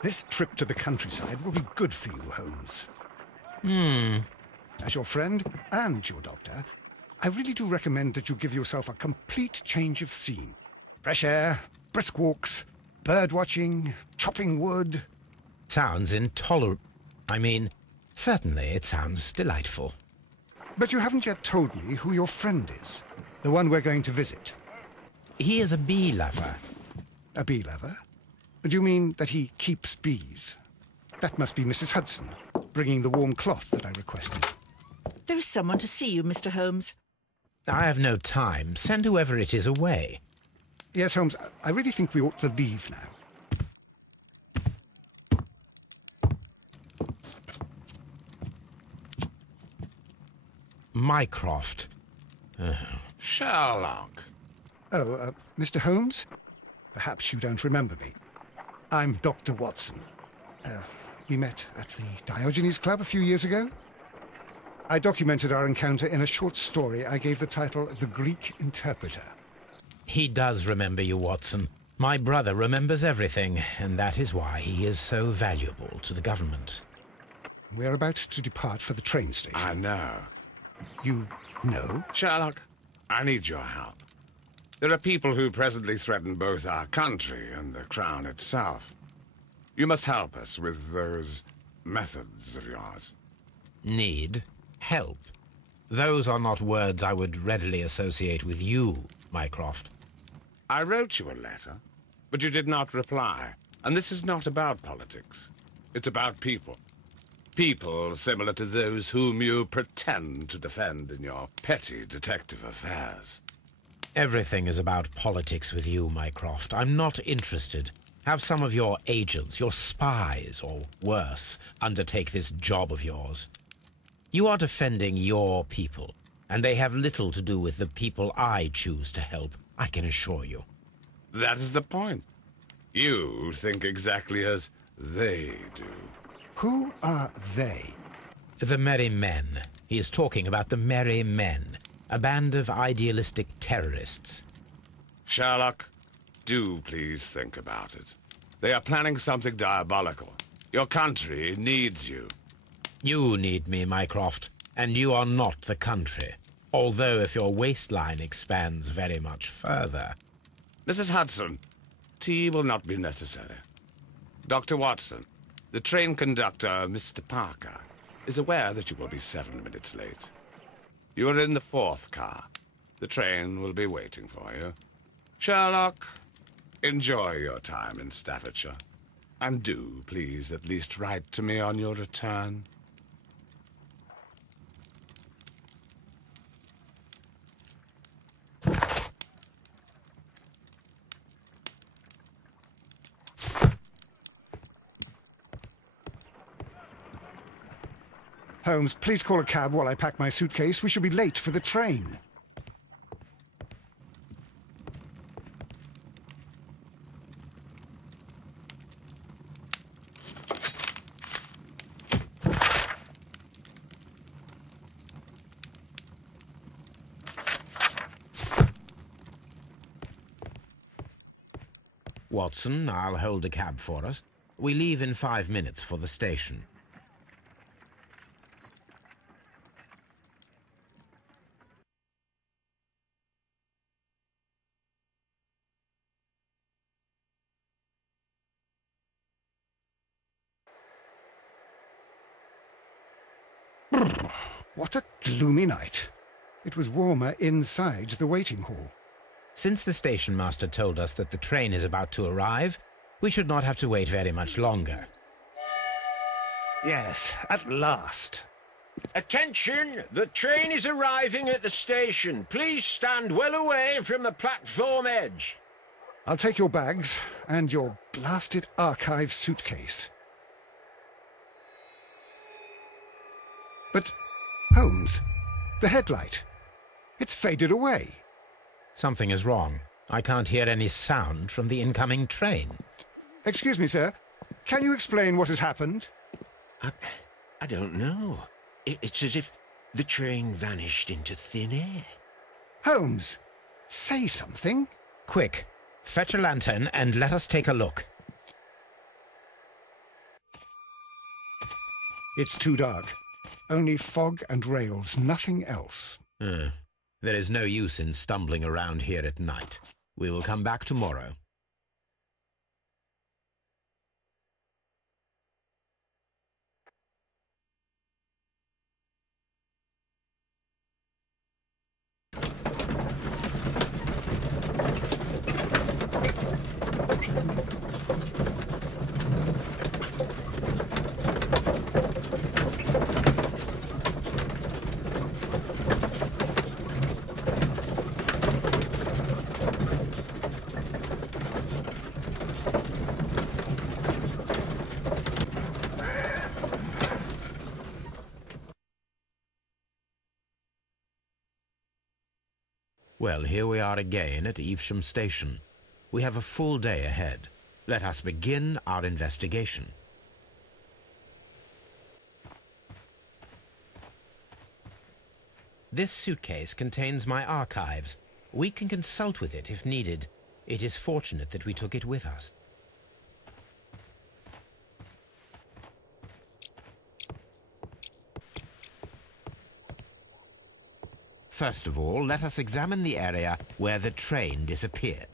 This trip to the countryside will be good for you, Holmes. As your friend and your doctor, I really do recommend that you give yourself a complete change of scene. Fresh air, brisk walks, bird watching, chopping wood. Sounds intolerable. I mean, certainly it sounds delightful. But you haven't yet told me who your friend is, the one we're going to visit. He is a bee lover. A bee lover? Do you mean that he keeps bees? That must be Mrs. Hudson, bringing the warm cloth that I requested. There is someone to see you, Mr. Holmes. I have no time. Send whoever it is away. Yes, Holmes, I really think we ought to leave now. Mycroft. Sherlock. Oh, Mr. Holmes? Perhaps you don't remember me. I'm Dr. Watson. We met at the Diogenes Club a few years ago. I documented our encounter in a short story I gave the title The Greek Interpreter. He does remember you, Watson. My brother remembers everything, and that is why he is so valuable to the government. We're about to depart for the train station. I know. You know? Sherlock, I need your help. There are people who presently threaten both our country and the Crown itself. You must help us with those methods of yours. Need? Help? Those are not words I would readily associate with you, Mycroft. I wrote you a letter, but you did not reply. And this is not about politics. It's about people. People similar to those whom you pretend to defend in your petty detective affairs. Everything is about politics with you, Mycroft. I'm not interested. Have some of your agents, your spies, or worse, undertake this job of yours. You are defending your people, and they have little to do with the people I choose to help, I can assure you. That is the point. You think exactly as they do. Who are they? The Merry Men. He is talking about the Merry Men, a band of idealistic terrorists. Sherlock, do please think about it. They are planning something diabolical. Your country needs you. You need me, Mycroft, and you are not the country. Although if your waistline expands very much further. Mrs. Hudson, tea will not be necessary. Dr. Watson, the train conductor, Mr. Parker, is aware that you will be 7 minutes late. You are in the 4th car. The train will be waiting for you. Sherlock, enjoy your time in Staffordshire. And do, please, at least write to me on your return. Holmes, please call a cab while I pack my suitcase. We shall be late for the train. Watson, I'll hold a cab for us. We leave in 5 minutes for the station. What a gloomy night. It was warmer inside the waiting hall. Since the station master told us that the train is about to arrive, we should not have to wait very much longer. Yes, at last. Attention! The train is arriving at the station. Please stand well away from the platform edge. I'll take your bags and your blasted archive suitcase. But, Holmes, the headlight, it's faded away. Something is wrong. I can't hear any sound from the incoming train. Excuse me, sir. Can you explain what has happened? I don't know. It's as if the train vanished into thin air. Holmes, say something. Quick, fetch a lantern and let us take a look. It's too dark. Only fog and rails, nothing else. There is no use in stumbling around here at night. We will come back tomorrow. Well, here we are again at Evesham Station. We have a full day ahead. Let us begin our investigation. This suitcase contains my archives. We can consult with it if needed. It is fortunate that we took it with us. First of all, let us examine the area where the train disappeared.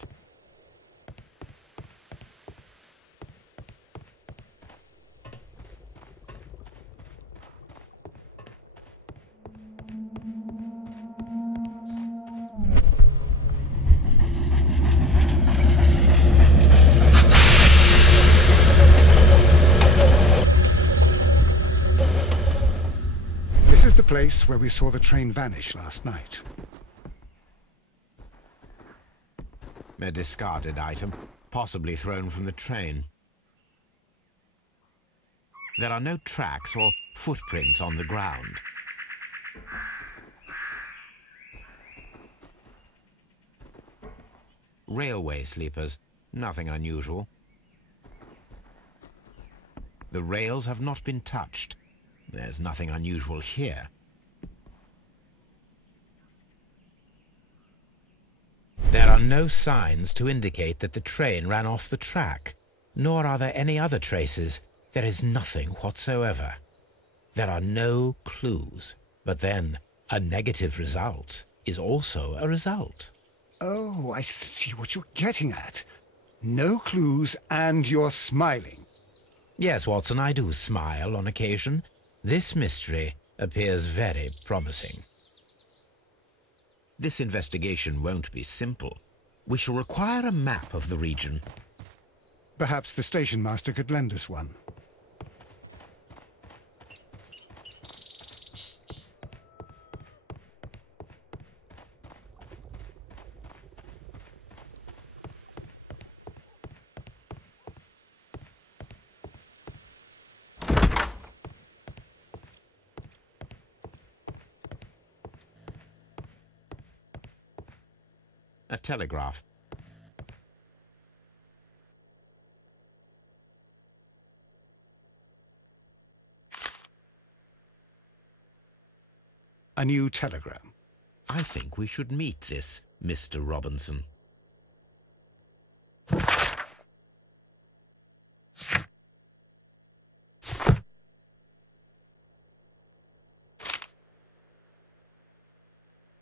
This is the place where we saw the train vanish last night. A discarded item, possibly thrown from the train. There are no tracks or footprints on the ground. Railway sleepers, nothing unusual. The rails have not been touched. There's nothing unusual here. There are no signs to indicate that the train ran off the track, nor are there any other traces. There is nothing whatsoever. There are no clues. But then, a negative result is also a result. Oh, I see what you're getting at. No clues, and you're smiling. Yes, Watson, I do smile on occasion. This mystery appears very promising. This investigation won't be simple. We shall require a map of the region. Perhaps the station master could lend us one. A telegraph. A new telegram. I think we should meet this Mr. Robinson.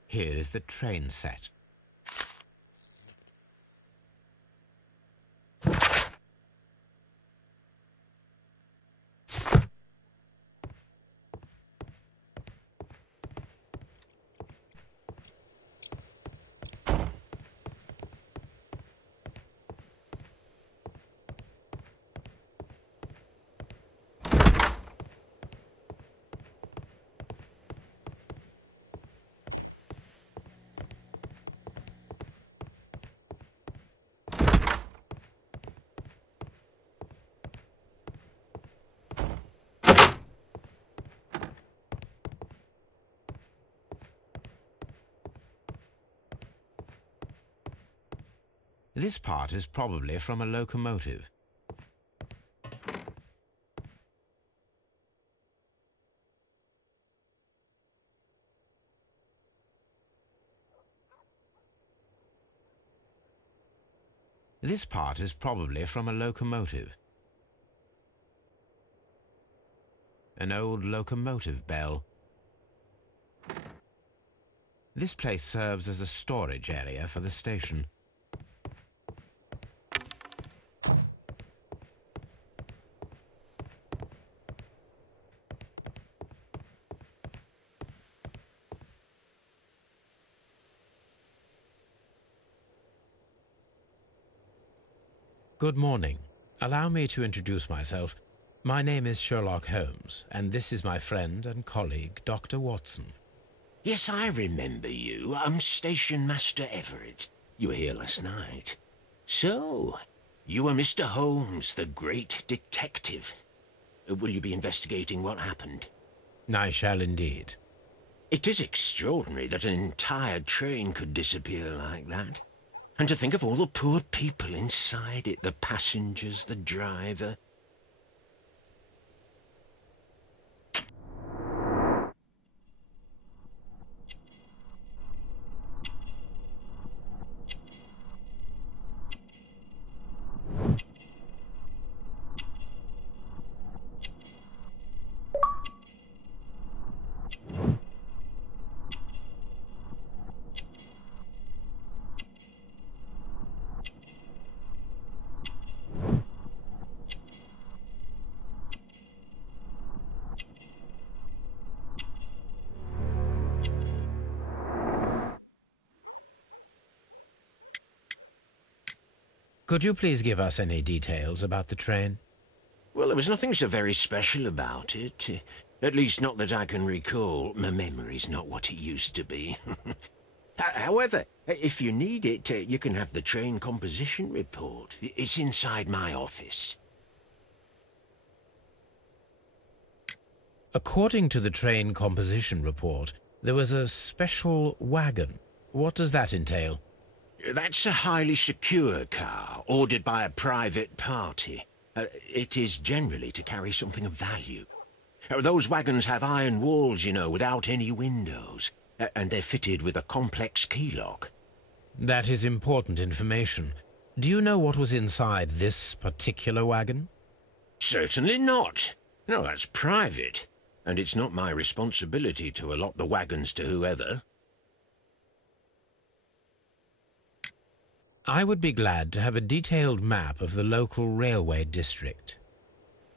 Here is the train set. This part is probably from a locomotive. This part is probably from a locomotive. An old locomotive bell. This place serves as a storage area for the station. Good morning. Allow me to introduce myself. My name is Sherlock Holmes, and this is my friend and colleague, Dr. Watson. Yes, I remember you. I'm Station Master Everett. You were here last night. So, you are Mr. Holmes, the great detective. Will you be investigating what happened? I shall indeed. It is extraordinary that an entire train could disappear like that. And to think of all the poor people inside it, the passengers, the driver. Could you please give us any details about the train? Well, there was nothing so very special about it. At least not that I can recall. My memory's not what it used to be. However, if you need it, you can have the train composition report. It's inside my office. According to the train composition report, there was a special wagon. What does that entail? That's a highly secure car, ordered by a private party. It is generally to carry something of value. Those wagons have iron walls, you know, without any windows, and they're fitted with a complex key lock. That is important information. Do you know what was inside this particular wagon? Certainly not. No, that's private, and it's not my responsibility to allot the wagons to whoever. I would be glad to have a detailed map of the local railway district.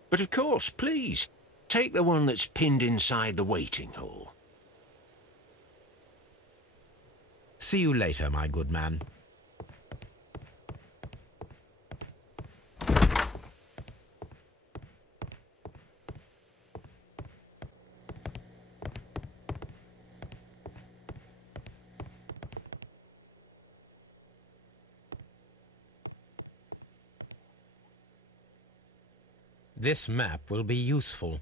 But of course, please, take the one that's pinned inside the waiting hall. See you later, my good man. This map will be useful.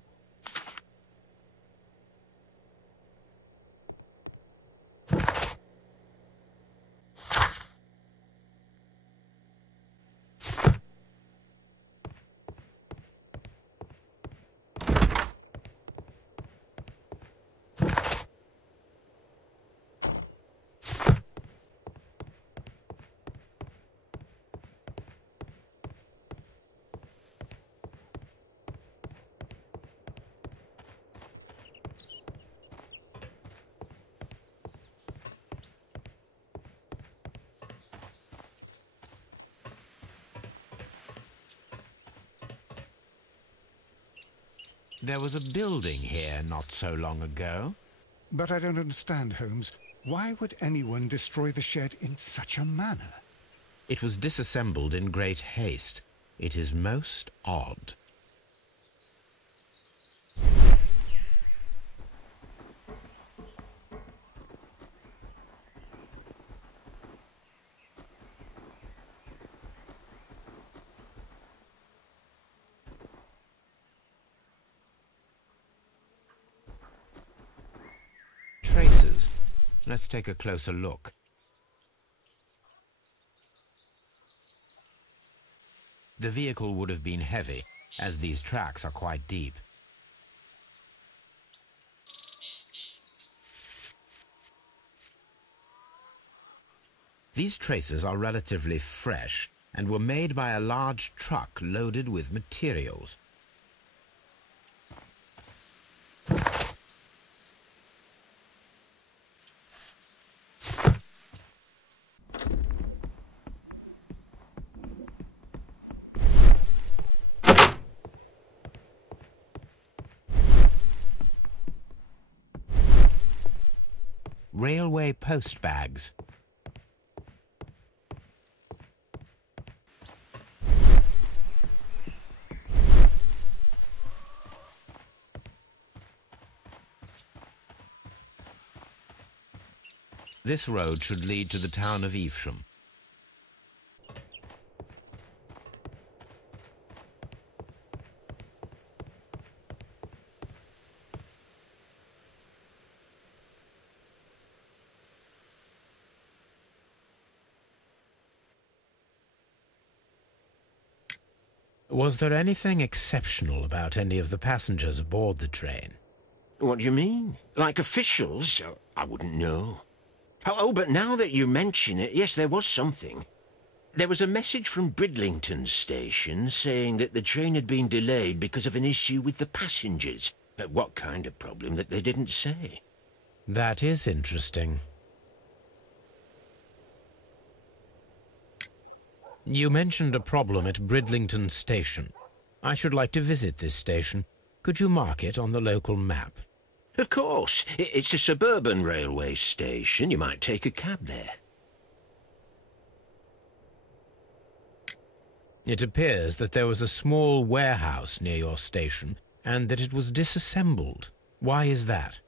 There was a building here not so long ago. But I don't understand, Holmes. Why would anyone destroy the shed in such a manner? It was disassembled in great haste. It is most odd. Traces. Let's take a closer look. The vehicle would have been heavy, as these tracks are quite deep. These traces are relatively fresh and were made by a large truck loaded with materials. railway post bags. This road should lead to the town of Evesham. Was there anything exceptional about any of the passengers aboard the train? What do you mean? Like officials? I wouldn't know. Oh, but now that you mention it, yes, there was something. There was a message from Bridlington station saying that the train had been delayed because of an issue with the passengers. What kind of problem that they didn't say? That is interesting. You mentioned a problem at Bridlington station. I should like to visit this station. Could you mark it on the local map? Of course. It's a suburban railway station. You might take a cab there. It appears that there was a small warehouse near your station and that it was disassembled. Why is that?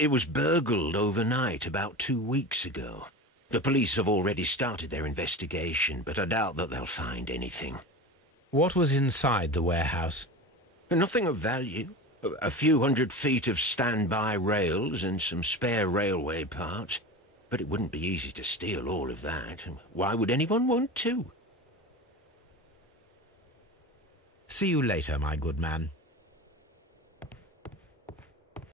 It was burgled overnight about 2 weeks ago. The police have already started their investigation, but I doubt that they'll find anything. What was inside the warehouse? Nothing of value. A few 100 feet of standby rails and some spare railway parts. But it wouldn't be easy to steal all of that. Why would anyone want to? See you later, my good man.